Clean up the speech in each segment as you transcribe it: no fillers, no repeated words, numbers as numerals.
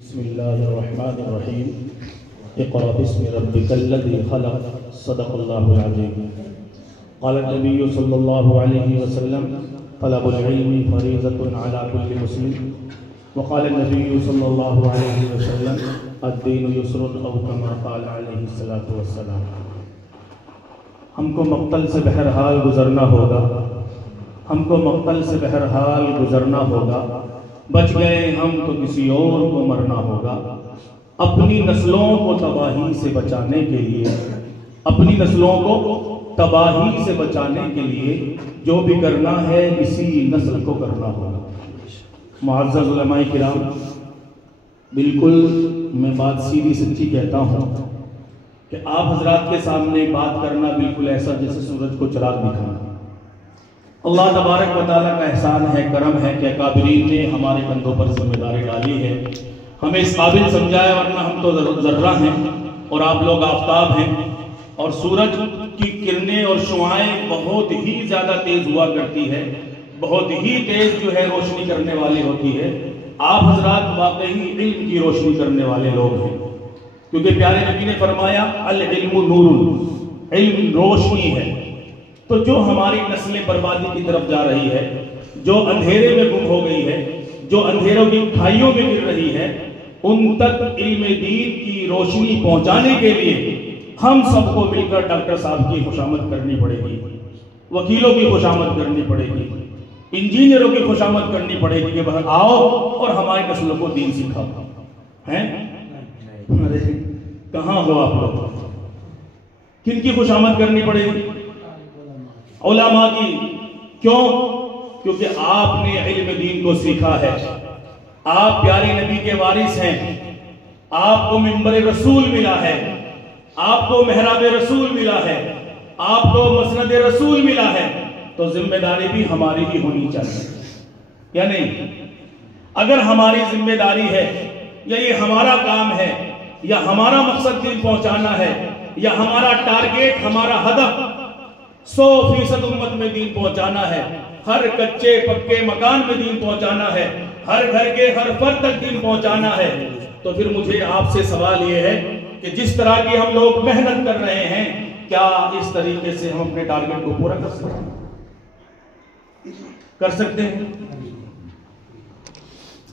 بسم اللہ الرحمن الرحیم اقرأ باسم ربک الذی خلق صدق اللہ العظیم قال النبی صلی اللہ علیہ وسلم طلب العلم فریضۃ علی کل مسلم وقال النبی صلی اللہ علیہ وسلم الدین یسر او کما قال علیہ الصلاۃ والسلام۔ ہم کو مقتل سے بہرحال گزرنا ہوگا، ہم کو مقتل سے بہرحال گزرنا ہوگا، بچ گئے ہم تو کسی اور کو مرنا ہوگا۔ اپنی نسلوں کو تباہی سے بچانے کے لیے، اپنی نسلوں کو تباہی سے بچانے کے لیے جو بھی کرنا ہے اسی نسل کو کرنا ہوگا۔ معزز علماء کرام، بالکل میں بات سیدھی سچی کہتا ہوں کہ آپ حضرات کے سامنے بات کرنا بالکل ایسا جیسے سورج کو چراغ دکھانا۔ اللہ تبارک و تعالیٰ کا احسان ہے، کرم ہے کہ اکابرین نے ہمارے کندھوں پر ذمہ داری ڈالی ہے، ہمیں اس قابل سمجھایا، ورنہ ہم تو ذرہ ہیں اور آپ لوگ آفتاب ہیں، اور سورج کی کرنیں اور شعاعیں بہت ہی زیادہ تیز ہوا کرتی ہے، بہت ہی تیز جو ہے روشنی کرنے والی ہوتی ہے۔ آپ حضرات واقعی علم کی روشنی کرنے والے لوگ ہیں، کیونکہ پیارے نبی نے فرمایا العلم نور، علم روشنی ہے۔ تو جو ہماری نسلیں بربادی کی طرف جا رہی ہے، جو اندھیرے میں گم ہو گئی ہے، جو اندھیروں کی کھائیوں میں گر رہی ہے، ان تک علم دین کی روشنی پہنچانے کے لیے ہم سب کو مل کر ڈاکٹر صاحب کی خوشامد کرنی پڑے گی، وکیلوں کی خوشامد کرنی پڑے گی، انجینئروں کی خوشامد کرنی پڑے گی کہ بھائی آؤ اور ہماری نسلوں کو دین سکھاؤ۔ ہیں کہاں ہو آپ لوگ؟ کن کی خوشامد کرنی پڑے گی؟ علماء کی۔ کیوں؟ کیونکہ آپ نے علم دین کو سیکھا ہے، آپ پیارے نبی کے وارث ہیں، آپ کو منبر رسول ملا ہے، آپ کو محراب رسول ملا ہے، آپ کو مسند رسول ملا ہے، تو ذمہ داری بھی ہماری ہی ہونی چاہیے یا نہیں؟ اگر ہماری ذمہ داری ہے یا یہ ہمارا کام ہے یا ہمارا مقصد دین پہنچانا ہے یا ہمارا ٹارگیٹ، ہمارا ہدف 100% امت میں دین پہنچانا ہے، ہر کچے پکے مکان میں دین پہنچانا ہے، ہر گھر کے ہر فرد تک دین پہنچانا ہے، تو پھر مجھے آپ سے سوال یہ ہے کہ جس طرح کی ہم لوگ محنت کر رہے ہیں، کیا اس طریقے سے ہم اپنے ٹارگٹ کو پورا کر سکتے ہیں؟ کر سکتے ہیں؟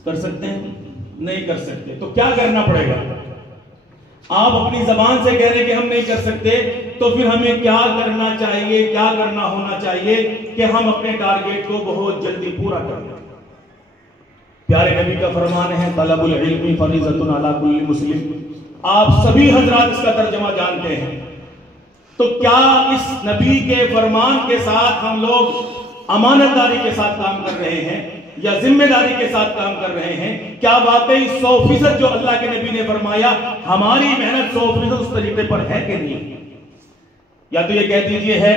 کر سکتے ہیں؟ نہیں کر سکتے۔ تو کیا کرنا پڑے گا؟ آپ اپنی زبان سے کہہ رہے کہ ہم نہیں کر سکتے، تو پھر ہمیں کیا کرنا چاہیے، کیا کرنا ہونا چاہیے کہ ہم اپنے ٹارگیٹ کو بہت جلدی پورا کریں؟ پیارے نبی کا فرمان ہے طلب العلم فریضۃ علی کل مسلم۔ آپ سبھی حضرات اس کا ترجمہ جانتے ہیں، تو کیا اس نبی کے فرمان کے ساتھ ہم لوگ امانت داری کے ساتھ کام کر رہے ہیں یا ذمہ داری کے ساتھ کام کر رہے ہیں؟ کیا واقعی 100% جو اللہ کے نبی نے فرمایا ہماری محنت 100% اس طریقے پر ہے کہ نہیں؟ یا تو یہ کہہ دیجئے ہے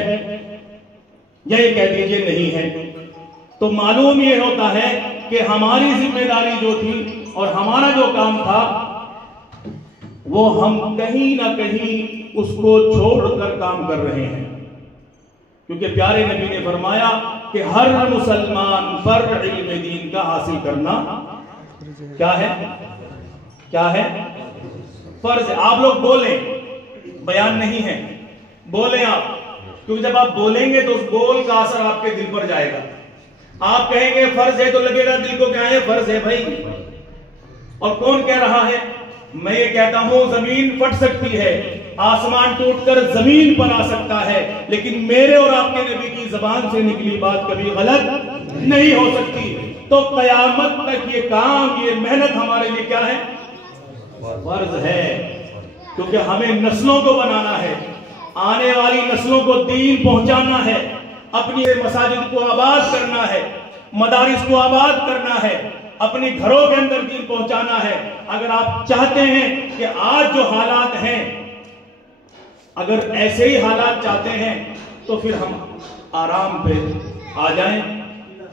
یا یہ کہہ دیجئے نہیں ہے۔ تو معلوم یہ ہوتا ہے کہ ہماری ذمہ داری جو تھی اور ہمارا جو کام تھا وہ ہم کہیں نہ کہیں اس کو چھوڑ کر کام کر رہے ہیں، کیونکہ پیارے نبی نے فرمایا کہ ہر مسلمان پر علم دین کا حاصل کرنا کیا ہے؟ کیا ہے؟ فرض ہے۔ آپ لوگ بولیں، بیان نہیں ہے، بولیں آپ، کیونکہ جب آپ بولیں گے تو اس بول کا اثر آپ کے دل پر جائے گا۔ آپ کہیں گے فرض ہے تو لگے گا دل کو کیا ہے؟ فرض ہے بھائی۔ اور کون کہہ رہا ہے؟ میں یہ کہتا ہوں زمین پھٹ سکتی ہے، آسمان ٹوٹ کر زمین پر آ سکتا ہے، لیکن میرے اور آپ کے نبی کی زبان سے نکلی بات کبھی غلط نہیں ہو سکتی۔ تو قیامت تک یہ کام، یہ محنت ہمارے لیے کیا ہے؟ فرض ہے، کیونکہ ہمیں نسلوں کو بنانا ہے، آنے والی نسلوں کو دین پہنچانا ہے، اپنی مساجد کو آباد کرنا ہے، مدارس کو آباد کرنا ہے، اپنی گھروں کے اندر دین پہنچانا ہے۔ اگر آپ چاہتے ہیں کہ آج جو حالات ہیں، اگر ایسے ہی حالات چاہتے ہیں تو پھر ہم آرام پہ آ جائیں،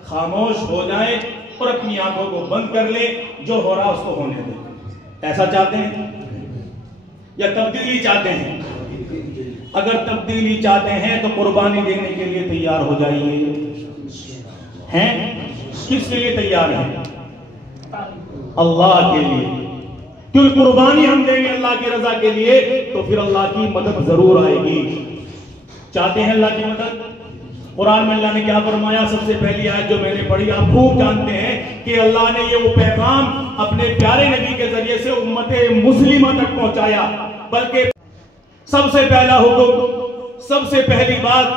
خاموش ہو جائیں اور اپنی آنکھوں کو بند کر لیں، جو ہو رہا اس کو ہونے دیں۔ ایسا چاہتے ہیں یا تبدیلی چاہتے ہیں؟ اگر تبدیلی چاہتے ہیں تو قربانی دینے کے لیے تیار ہو جائیے۔ ہیں؟ کس کے لیے تیار ہیں؟ اللہ کے لیے۔ کیوں قربانی ہم دیں گے اللہ کی رضا کے لیے تو پھر اللہ کی مدد ضرور آئے گی. چاہتے ہیں اللہ کی مدد؟ قرآن میں اللہ نے کیا فرمایا؟ سب سے پہلی آیت جو میں نے پڑھی آپ خوب جانتے ہیں کہ اللہ نے یہ وہ پیغام اپنے پیارے نبی کے ذریعے سے امت مسلمہ تک پہنچایا. بلکہ سب سے پہلا حکم، سب سے پہلی بات،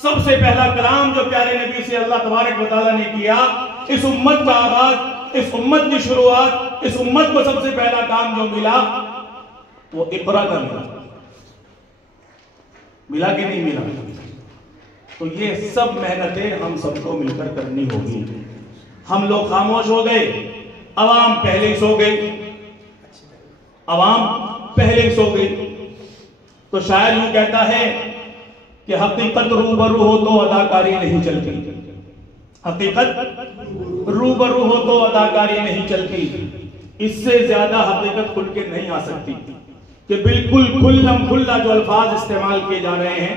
سب سے پہلا کلام جو پیارے نبی سے اللہ تبارک و تعالیٰ نے کیا، اس امت کا آغاز، اس امت کی شروعات، اس امت کو سب سے پہلا کام جو ملا وہ اقرا کا ملا کہ نہیں ملا؟ تو یہ سب محنتیں ہم سب کو مل کر کرنی ہوگی. ہم لوگ خاموش ہو گئے، عوام پہلے ہی سو گئی، عوام پہلے ہی سو گئی. تو شاعر یوں کہتا ہے کہ حقیقت روبرو ہو تو اداکاری نہیں چلتی، حقیقت روبرو ہو تو اداکاری نہیں چلتی. اس سے زیادہ حقیقت کھل کے نہیں آ سکتی کہ بالکل کھلم کھلا جو الفاظ استعمال کیے جا رہے ہیں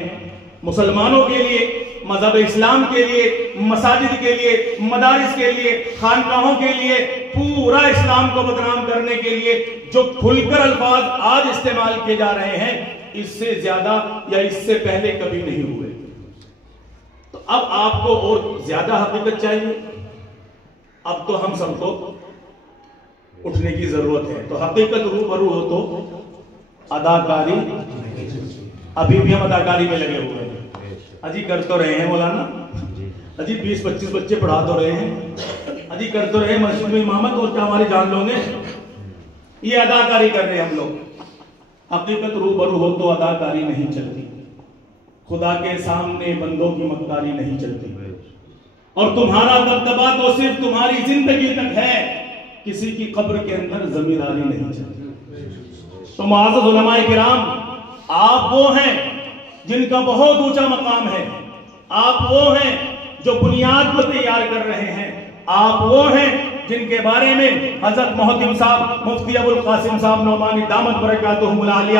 مسلمانوں کے لیے، مذہب اسلام کے لیے، مساجد کے لیے، مدارس کے لیے، خانقاہوں کے لیے، پورا اسلام کو بدنام کرنے کے لیے جو کھل کر الفاظ آج استعمال کیے جا رہے ہیں، اس سے زیادہ یا اس سے پہلے کبھی نہیں ہوئے. تو اب آپ کو اور زیادہ حقیقت چاہیے. اب تو ہم سب کو اٹھنے کی ضرورت ہے. تو حقیقت روبرو ہو تو اداکاری، ابھی بھی ہم اداکاری میں لگے ہوئے ہیں. اجی کر تو رہے ہیں مولانا، اجی 20-25 بچے پڑھا تو رہے ہیں، اجی کر تو رہے ہیں مسجد میں امامت، اور کیا ہماری جان لوگ ہیں؟ یہ اداکاری کر رہے ہیں ہم لوگ. حقیقت روبرو ہو تو اداکاری نہیں چلتی، خدا کے سامنے بندوں کی مکاری نہیں چلتی. اور تمہارا دبدبا تو صرف تمہاری زندگی تک ہے، کسی کی قبر کے اندر زمینداری نہیں چلتی. تو معزز علماء کرام، آپ وہ ہیں جن کا بہت اونچا مقام ہے، آپ وہ ہیں جو بنیاد کو تیار کر رہے ہیں، آپ وہ ہیں جن کے بارے میں حضرت محتم صاحب مفتی ابو القاسم صاحب نعمانی دامت برکاتہم العالیہ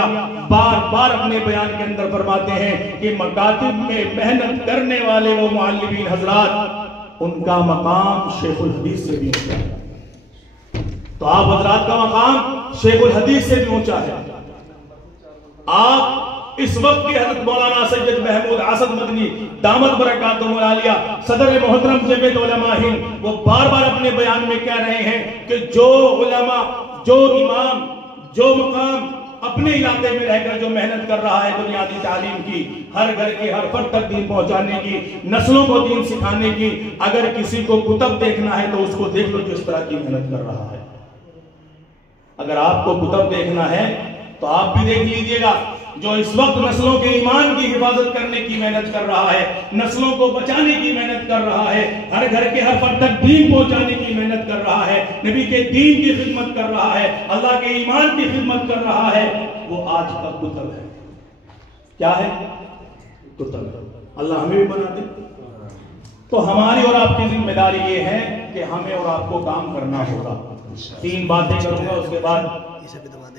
بار بار اپنے بیان کے اندر فرماتے ہیں کہ مکاتب میں محنت کرنے والے وہ معلمین حضرات، ان کا مقام شیخ الحدیث سے بھی اونچا ہے. تو آپ حضرات کا مقام شیخ الحدیث سے بھی اونچا ہے. آپ اس وقت کے حضرت مولانا سید محمود اسد مدنی دامت برکاتہم العالیہ صدر محترم جمعیت علماء ہند، وہ بار بار اپنے بیان میں کہہ رہے ہیں کہ جو علماء، جو امام، جو مقام اپنے علاقے میں رہ کر جو محنت کر رہا ہے بنیادی تعلیم کی، ہر گھر کے ہر فرد تک دین پہنچانے کی، نسلوں کو دین سکھانے کی، اگر کسی کو کتب دیکھنا ہے تو اس کو دیکھ لو جو اس طرح کی محنت کر رہا ہے. اگر آپ کو کتب دیکھنا ہے تو آپ بھی دیکھ لیجئے گا جو اس وقت نسلوں کے ایمان کی حفاظت کرنے کی محنت کر رہا ہے، نسلوں کو بچانے کی محنت کر رہا ہے، ہر گھر کے ہر فرد تک دین پہنچانے کی محنت کر رہا ہے، نبی کے دین کی خدمت کر رہا ہے، اللہ کے ایمان کی خدمت کر رہا ہے، وہ آج کا کتب ہے. کیا ہے؟ کتب. اللہ ہمیں بھی بنا دے. تو ہماری اور آپ کی ذمہ داری یہ ہے کہ ہمیں اور آپ کو کام کرنا ہوگا. 3 باتیں کروں گا، اس کے بعد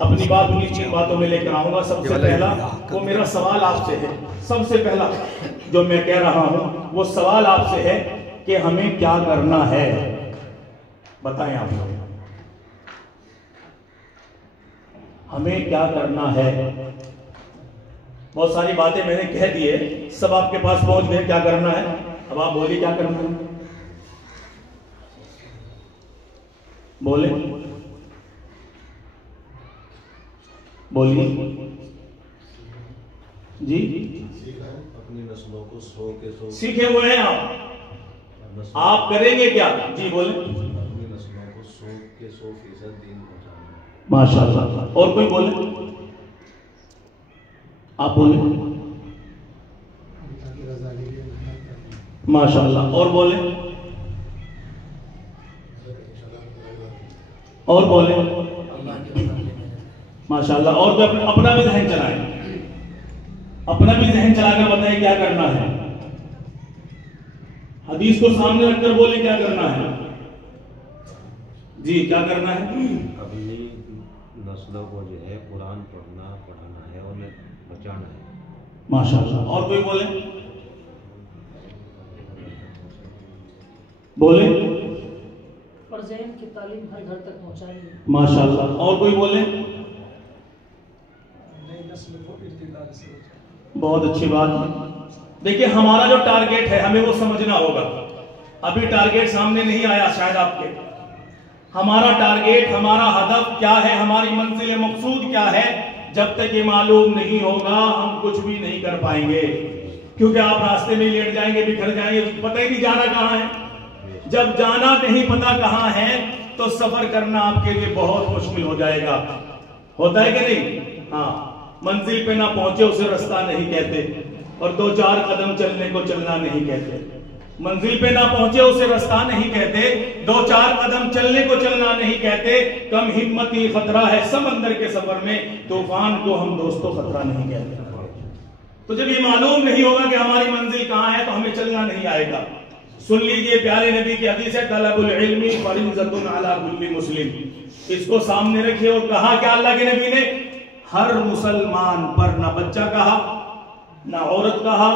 اپنی بات انہی 3 باتوں میں لے کر آؤں گا. سب سے پہلا وہ میرا سوال آپ سے ہے، سب سے پہلا جو میں کہہ رہا ہوں وہ سوال آپ سے ہے کہ ہمیں کیا کرنا ہے. بتائیں آپ ہمیں کیا کرنا ہے. بہت ساری باتیں میں نے کہہ دی ہے، سب آپ کے پاس پہنچ گئے کیا کرنا ہے. اب آپ بولیے کیا کرنا ہے، بولیں بولیے جی. اپنی نسلوں کو سو سیکھے ہوئے ہیں آپ کریں گے کیا؟ جی بولیں. اپنی نسلوں کو 100% دین پہنچانا. ماشاء اللہ. اور کوئی بولے؟ آپ بولیں. ماشاء اللہ. اور بولیں. اور بولیں. ماشاء اللہ. اور کوئی اپنا بھی ذہن چلائیں، اپنا بھی ذہن چلا کر بتائیں کیا کرنا ہے. حدیث کو سامنے رکھ کر بولیں کیا کرنا ہے. جی کیا کرنا ہے؟ اپنی نسلوں کو جو ہے قرآن پڑھانا ہے اور بچانا ہے. ماشاء اللہ. اور کوئی بولے؟ بولے. فرزین کی تعلیم ہر گھر تک پہنچانی ہے۔ ماشاءاللہ، اور کوئی بولے؟ بہت اچھی بات ہے۔ دیکھیں ہمارا جو ٹارگیٹ ہے ہمیں وہ سمجھنا ہوگا۔ ابھی ٹارگیٹ سامنے نہیں آیا شاید آپ کے۔ ہمارا ٹارگیٹ، ہمارا ہدف کیا ہے، ہماری منزل مقصود کیا ہے، جب تک یہ معلوم نہیں ہوگا ہم کچھ بھی نہیں کر پائیں گے، کیونکہ آپ راستے میں لیٹ جائیں گے، بکھر جائیں گے، پتہ ہی نہیں جانا کہاں ہے۔ جب جانا نہیں پتا کہاں ہے تو سفر کرنا آپ کے لیے بہت مشکل ہو جائے گا۔ ہوتا ہے کہ نہیں؟ ہاں، منزل پہ نہ پہنچے اسے رستہ نہیں کہتے، اور 2-4 قدم چلنے کو چلنا نہیں کہتے۔ منزل پہ نہ پہنچے اسے رستہ نہیں کہتے، 2-4 قدم چلنے کو چلنا نہیں کہتے۔ کم ہمتی خطرہ ہے سمندر کے سفر میں، طوفان کو ہم دوستو خطرہ نہیں کہتے۔ تو جب یہ معلوم نہیں ہوگا کہ ہماری منزل کہاں ہے تو ہمیں چلنا نہیں آئے گا۔ سن لیجئے پیارے نبی کی حدیث ہے، طلب العلم فرضۃ علی کل مسلم۔ اس کو سامنے رکھے، اور کہا کہ اللہ کے نبی نے ہر مسلمان پر، نہ بچہ کہا، نہ عورت کہا،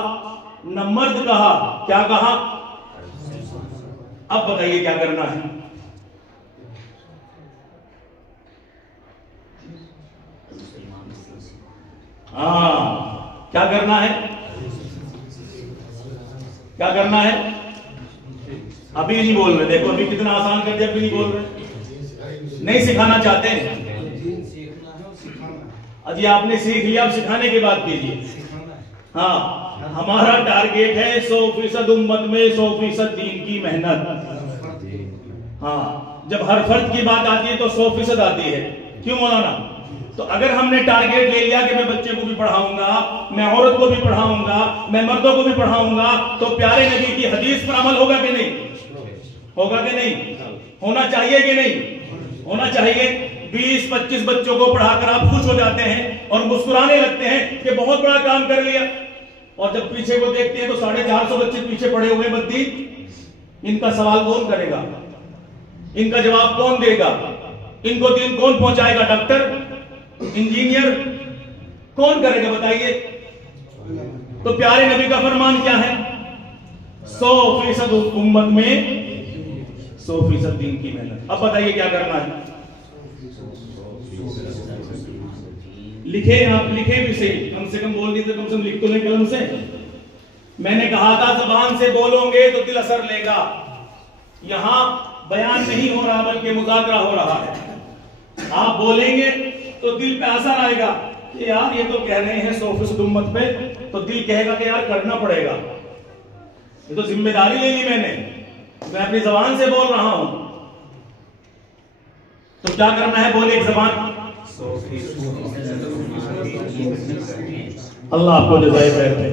نہ مرد کہا، کیا کہا؟ اب بتائیے کیا کرنا ہے؟ ہاں، کیا کرنا ہے؟ کیا کرنا ہے؟ ابھی نہیں بول رہے، دیکھو ابھی کتنا آسان کر دیا، ابھی نہیں بول رہے، نہیں سکھانا چاہتے ہیں۔ ابھی آپ نے سیکھ لیا، اب سکھانے کی بات کیجیے۔ ہاں، ہمارا ٹارگیٹ ہے 100% امت میں 100% دین کی محنت۔ ہاں، جب ہر فرد کی بات آتی ہے تو 100% آتی ہے۔ کیوں مولانا؟ تو اگر ہم نے ٹارگیٹ لے لیا کہ میں بچے کو بھی پڑھاؤں گا، میں عورت کو بھی پڑھاؤں گا، میں مردوں کو بھی پڑھاؤں گا، تو پیارے نبی کی حدیث پر عمل ہوگا کہ نہیں؟ ہوگا کہ نہیں؟ ہونا چاہیے کہ نہیں؟ ہونا چاہیے۔ 20-25 بچوں کو پڑھا کر آپ خوش ہو جاتے ہیں اور مسکرانے لگتے ہیں کہ بہت بڑا کام کر لیا، اور جب پیچھے کو دیکھتے ہیں تو 450 بچے پیچھے پڑے ہوئے بدین۔ ان کا سوال کون کرے گا؟ ان کا جواب کون دے گا؟ ان کو دین کون پہنچائے گا؟ ڈاکٹر، انجینئر کون کرے گا بتائیے؟ تو پیارے نبی کا فرمان کیا ہے؟ 100% امت میں 100% دین کی محنت۔ اب بتائیے کیا کرنا ہے؟ لکھیں، آپ لکھیں بھی صحیح، کم سے کم بول دیتے، کم سے کم لکھ تو لیں قلم سے۔ میں نے کہا تھا زبان سے بولو گے تو دل اثر لے گا۔ یہاں بیان نہیں ہو رہا بلکہ مذاکرہ ہو رہا ہے۔ آپ بولیں گے تو دل پہ اثر آئے گا کہ یار یہ تو کہہ رہے ہیں 100% امت پہ، تو دل کہے گا کہ یار کرنا پڑے گا، یہ تو ذمہ داری لے لی میں اپنی زبان سے بول رہا ہوں۔ تو کیا کرنا ہے؟ بولے ایک زبان۔ اللہ آپ کو جزائے خیر دے۔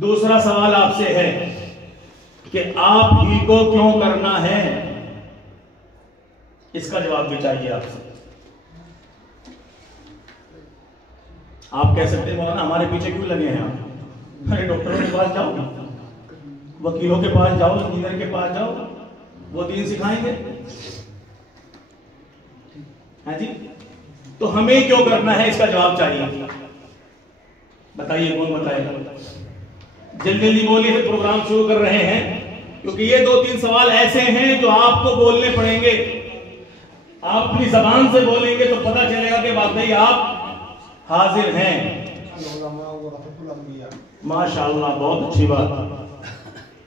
دوسرا سوال آپ سے ہے کہ آپ ہی کو کیوں کرنا ہے؟ اس کا جواب بھی چاہیے آپ سے۔ آپ کہہ سکتے ہیں مولانا ہمارے پیچھے کیوں لگے ہیں آپ؟ ارے ڈاکٹروں کے پاس جاؤ، وکیلوں کے پاس جاؤ، انجینئر کے پاس جاؤ، وہ دین سکھائیں گے۔ ہاں جی، تو ہمیں کیوں کرنا ہے اس کا جواب چاہیے، بتائیے کون بتائے گا؟ جلدی جلدی بولیے، پھر پروگرام شروع کر رہے ہیں، کیونکہ یہ 2-3 سوال ایسے ہیں جو آپ کو بولنے پڑیں گے۔ آپ اپنی زبان سے بولیں گے تو پتہ چلے گا کہ واقعی آپ حاضر ہیں۔ ماشاءاللہ، بہت اچھی بات۔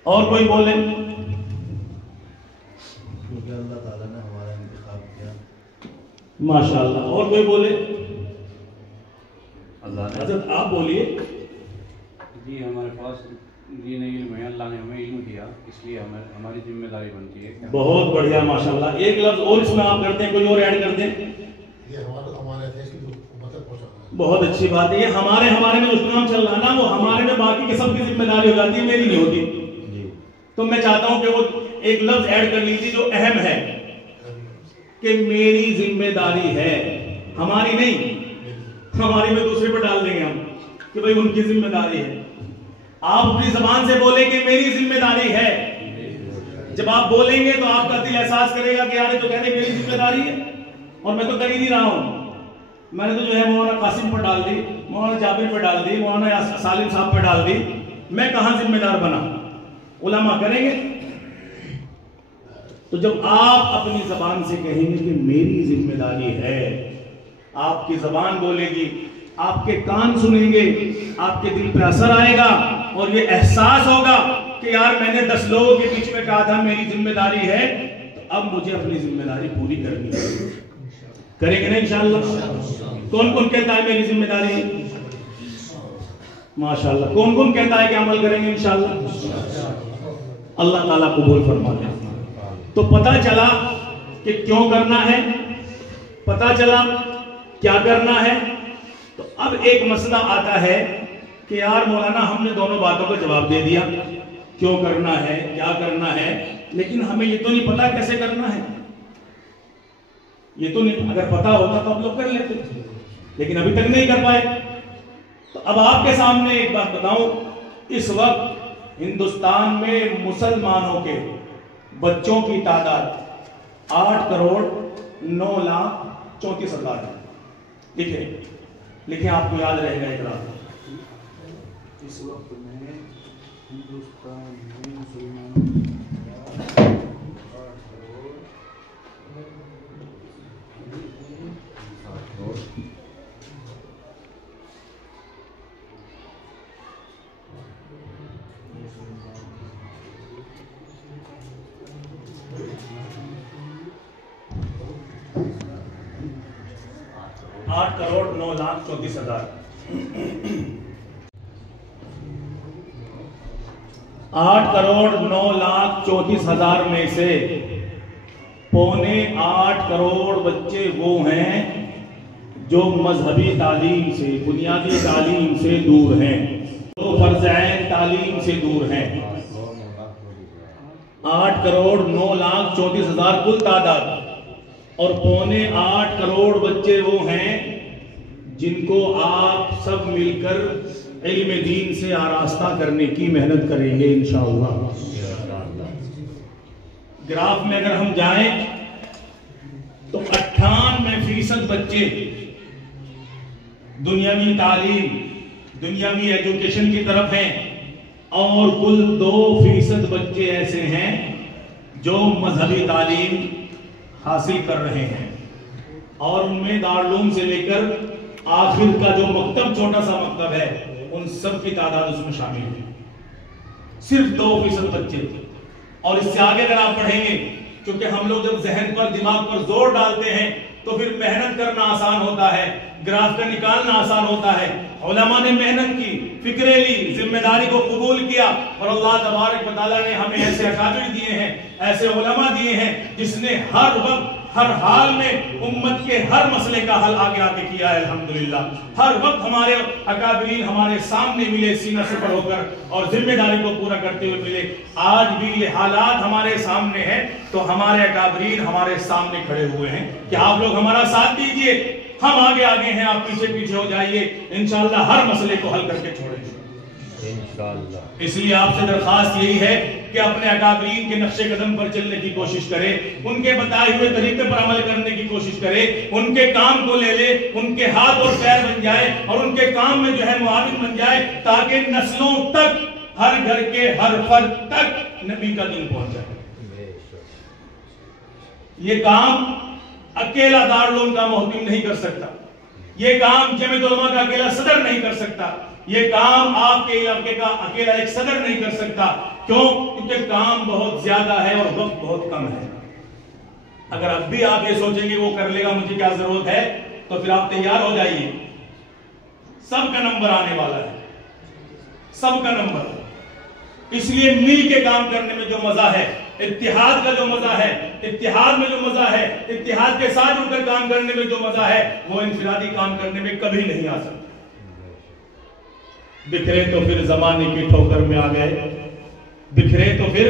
اور کوئی بولے؟ کیونکہ اللہ تعالیٰ نے ہمارا انتخاب کیا۔ ماشاءاللہ، اور کوئی بولے؟ اللہ نے حضرت آپ بولیے۔ جی، ہمارے پاس دین علم ہے، اللہ نے ہمیں علم دیا، اس لیے ہماری ذمہ داری بنتی ہے۔ بہت بڑھیا، ماشاءاللہ۔ ایک لفظ اور اس میں آپ کرتے ہیں، کوئی اور ایڈ کر دیں۔ بہت اچھی بات ہے، یہ ہمارے میں جو کام چل رہا ہے نا، وہ ہمارے میں باقی کے سب کی ذمہ داری ہو جاتی ہے، میری نہیں ہوتی۔ تو میں چاہتا ہوں کہ وہ ایک لفظ ایڈ کر لیجیے جو اہم ہے، کہ میری ذمہ داری ہے، ہماری نہیں، ہماری میں دوسرے پہ ڈال دیں گے ہم کہ بھئی ان کی ذمہ داری ہے۔ آپ اپنی زبان سے بولیں کہ میری ذمہ داری ہے۔ جب آپ بولیں گے تو آپ کا دل احساس کرے گا کہ یار تو کہنے میری ذمہ داری ہے اور میں تو کر ہی نہیں رہا ہوں، میں نے تو جو ہے مولانا قاسم پر ڈال دی، مولانا جابر پہ ڈال دی، مولانا سالم صاحب پہ ڈال دی، میں کہاں ذمہ دار بنا؟ علماء کریں گے۔ تو جب آپ اپنی زبان سے کہیں گے کہ میری ذمہ داری ہے، آپ کی زبان بولے گی، آپ کے کان سنیں گے، آپ کے دل پہ اثر آئے گا اور یہ احساس ہوگا کہ یار میں نے 10 لوگوں کے بیچ میں کہا تھا میری ذمہ داری ہے، تو اب مجھے اپنی ذمہ داری پوری کرنی ہے۔ کریں گے نا انشاءاللہ؟ کون کون کہتا ہے میری ذمہ داری ہے؟ ماشاءاللہ۔ کون کون کہتا ہے کہ عمل کریں گے انشاءاللہ؟ اللہ تعالیٰ قبول فرما لے۔ تو پتہ چلا کہ کیوں کرنا ہے، پتہ چلا کیا کرنا ہے۔ تو اب ایک مسئلہ آتا ہے کہ یار مولانا ہم نے دونوں باتوں کا جواب دے دیا، کیوں کرنا ہے، کیا کرنا ہے، لیکن ہمیں یہ تو نہیں پتا کیسے کرنا ہے۔ یہ تو نہیں، اگر پتا ہوتا تو ہم لوگ کر لیتے، لیکن ابھی تک نہیں کر پائے۔ تو اب آپ کے سامنے ایک بات بتاؤں، اس وقت ہندوستان میں مسلمانوں کے بچوں کی تعداد 8,09,34,000 ہے۔ لکھیں آپ کو یاد رہے گا اقرار۔ اس وقت میں ہندوستان میں مسلمانوں 8,09,34,000 8,09,34,000 میں سے 7.25 کروڑ بچے وہ ہیں جو مذہبی تعلیم سے، بنیادی تعلیم سے دور ہیں، جو فرض عین تعلیم سے دور ہیں۔ 8,09,34,000 کل تعداد، اور 7.25 کروڑ بچے وہ ہیں جن کو آپ سب مل کر علم دین سے آراستہ کرنے کی محنت کریں گے انشاءاللہ۔ گراف میں اگر ہم جائیں تو 98% بچے دنیاوی تعلیم، دنیاوی ایجوکیشن کی طرف ہیں، اور کل 2% بچے ایسے ہیں جو مذہبی تعلیم حاصل کر رہے ہیں، اور ان میں دارالعلوم سے لے کر آخر کا جو مکتب، چھوٹا سا مکتب ہے، ان سب کی تعداد اس میں شامل ہے۔ صرف 2% بچے۔ اور اس سے آگے اگر آپ پڑھیں گے، کیونکہ ہم لوگ جب ذہن پر، دماغ پر زور ڈالتے ہیں تو پھر محنت کرنا آسان ہوتا ہے، گراف کا نکالنا آسان ہوتا ہے۔ علماء نے محنت کی، فکرے لی، ذمہ داری کو قبول کیا، اور اللہ تبارک و تعالیٰ نے ہمیں ایسے اکابر دیے ہیں، ایسے علماء دیے ہیں جس نے ہر وقت، ہر حال میں امت کے ہر مسئلے کا حل آگے آگے کیا ہے الحمدللہ۔ ہر وقت ہمارے اکابرین ہمارے سامنے ملے، سینہ سے پڑھ کر، اور ذمہ داری کو پورا کرتے ہوئے ملے۔ آج بھی یہ حالات ہمارے سامنے ہیں تو ہمارے اکابرین ہمارے سامنے کھڑے ہوئے ہیں کہ آپ لوگ ہمارا ساتھ دیجئے، ہم آگے آگے ہیں، آپ پیچھے پیچھے ہو جائیے، انشاءاللہ ہر مسئلے کو حل کر کے چھوڑیں گے انشاءاللہ۔ اس لیے آپ سے درخواست یہی ہے کہ اپنے اکابرین کے نقش قدم پر چلنے کی کوشش کرے، ان کے بتائے ہوئے طریقے پر عمل کرنے کی کوشش کرے، ان کے کام کو لے لے، ان کے ہاتھ اور پیر بن جائے، اور ان کے کام میں جو ہے معاون بن جائے، تاکہ نسلوں تک، ہر گھر کے ہر فرد تک نبی کا دین پہنچ جائے۔ یہ کام اکیلا دارالعلوم کا محتم نہیں کر سکتا، یہ کام جمعیت علماء کا اکیلا صدر نہیں کر سکتا، یہ کام آپ کے علاقے کا اکیلا ایک صدر نہیں کر سکتا۔ کیوں؟ کیونکہ کام بہت زیادہ ہے اور وقت بہت کم ہے۔ اگر اب بھی آپ یہ سوچیں گے وہ کر لے گا، مجھے کیا ضرورت ہے، تو پھر آپ تیار ہو جائیے، سب کا نمبر آنے والا ہے، سب کا نمبر۔ اس لیے مل کے کام کرنے میں جو مزہ ہے، اتحاد کا جو مزہ ہے، اتحاد میں جو مزہ ہے، اتحاد کے ساتھ جڑ کر کام کرنے میں جو مزہ ہے، وہ انفرادی کام کرنے میں کبھی نہیں آ سکتا۔ بکھرے تو پھر زمانے کی ٹھوکر میں آ گئے، بکھرے تو پھر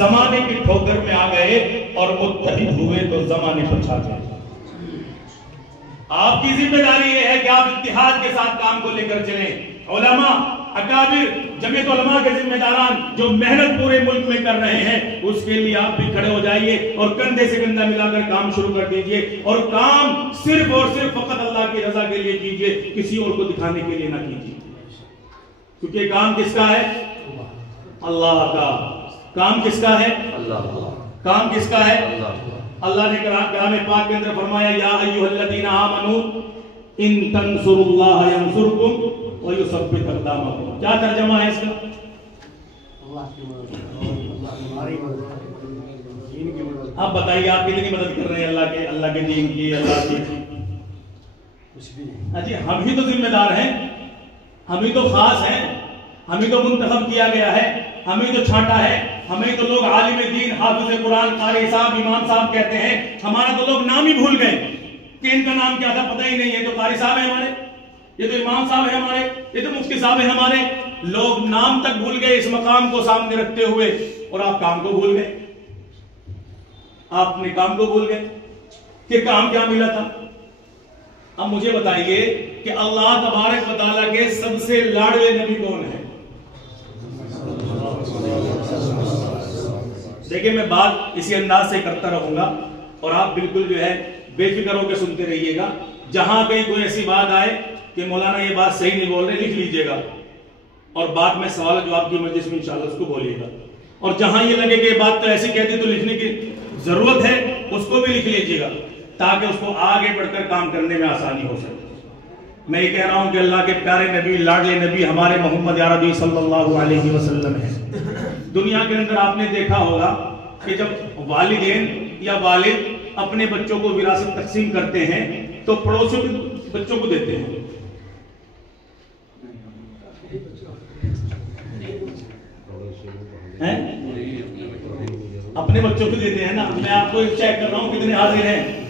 زمانے کی ٹھوکر میں آ گئے، اور متحد ہوئے تو زمانے پر چھا گئے۔ آپ کی ذمہ داری یہ ہے کہ آپ اتحاد کے ساتھ کام کو لے کر چلیں۔ علماء، اکابر، جمعیت علماء کے ذمہ داران جو محنت پورے ملک میں کر رہے ہیں، اس کے لیے آپ بھی کھڑے ہو جائیے اور کندھے سے کندھا ملا کر کام شروع کر دیجئے، اور کام صرف اور صرف فقط اللہ کی رضا کے لیے کیجئے، کسی اور کو دکھانے کے لیے نہ کیجئے، کیونکہ کام کس کا ہے؟ اللہ کا۔ کام کس کا ہے؟ اللہ کا۔ کام کس کا ہے؟ اللہ نے کلام پاک کے اندر فرمایا یا ایھا الذین آمنوا ان تنصروا اللہ ینصرکم ویثبت اقدامکم. کیا ترجمہ ہے اس کا؟ آپ بتائیے آپ کتنی مدد کر رہے ہیں اللہ کے دین کی، اللہ کی؟ جی ہم ہی تو ذمہ دار ہیں، ہم ہی تو خاص ہیں، ہم ہی تو منتخب کیا گیا ہے، ہم ہی تو چھانٹا ہے، ہمیں تو لوگ عالم دین، حافظ قرآن، قاری صاحب، امام صاحب کہتے ہیں. ہمارا تو لوگ نام ہی بھول گئے کہ ان کا نام کیا تھا، پتہ ہی نہیں ہے. تو قاری صاحب ہیں ہمارے، یہ تو امام صاحب ہیں ہمارے، یہ تو مفتی صاحب ہیں ہمارے. لوگ نام تک بھول گئے اس مقام کو سامنے رکھتے ہوئے، اور آپ کام کو بھول گئے. آپ اپنے کام کو بھول گئے کہ کام کیا ملا تھا. اب مجھے بتائیے کہ اللہ تبارک و تعالیٰ کے سب سے لاڈلے نبی کون ہے؟ دیکھیں میں بات اسی انداز سے کرتا رہوں گا اور آپ بالکل جو ہے بے فکر ہو کے سنتے رہیے گا. جہاں کہیں کوئی ایسی بات آئے کہ مولانا یہ بات صحیح نہیں بول رہے، لکھ لیجئے گا اور بعد میں سوال جواب کی مجلس میں انشاءاللہ اس کو بولیے گا. اور جہاں یہ لگے کہ یہ بات تو ایسی کہتی تو لکھنے کی ضرورت ہے اس کو بھی لکھ لیجئے گا تاکہ اس کو آگے بڑھ کر کام کرنے میں آسانی ہو سکے. میں یہ کہہ رہا ہوں کہ اللہ کے پیارے نبی، لاڈلے نبی ہمارے محمد عربی صلی اللہ علیہ وسلم ہیں. دنیا کے اندر آپ نے دیکھا ہوگا کہ جب والدین یا والد اپنے بچوں کو وراثت تقسیم کرتے ہیں تو پڑوسیوں کے بچوں کو دیتے ہیں. اپنے بچوں کو دیتے ہیں نا. میں آپ کو چیک کر رہا ہوں کتنے حاضر ہیں.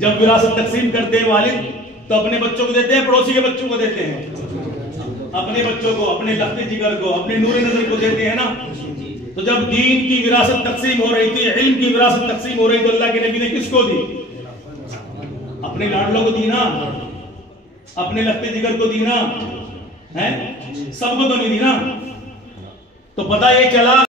جب وراثت تقسیم کرتے ہیں والد تو اپنے بچوں کو دیتے ہیں، پڑوسی کے بچوں کو دیتے ہیں. اپنے بچوں کو، اپنے لخت جگر کو، اپنے نور نظر کو دیتے ہیں نا. تو جب دین کی وراثت تقسیم ہو رہی تھی، علم کی وراثت تقسیم ہو رہی تو اللہ کے نبی نے کس کو دی؟ اپنے لاڈلوں کو دی نا، اپنے لخت جگر کو دی نا، سب کو تو نہیں دی نا. تو پتہ یہ چلا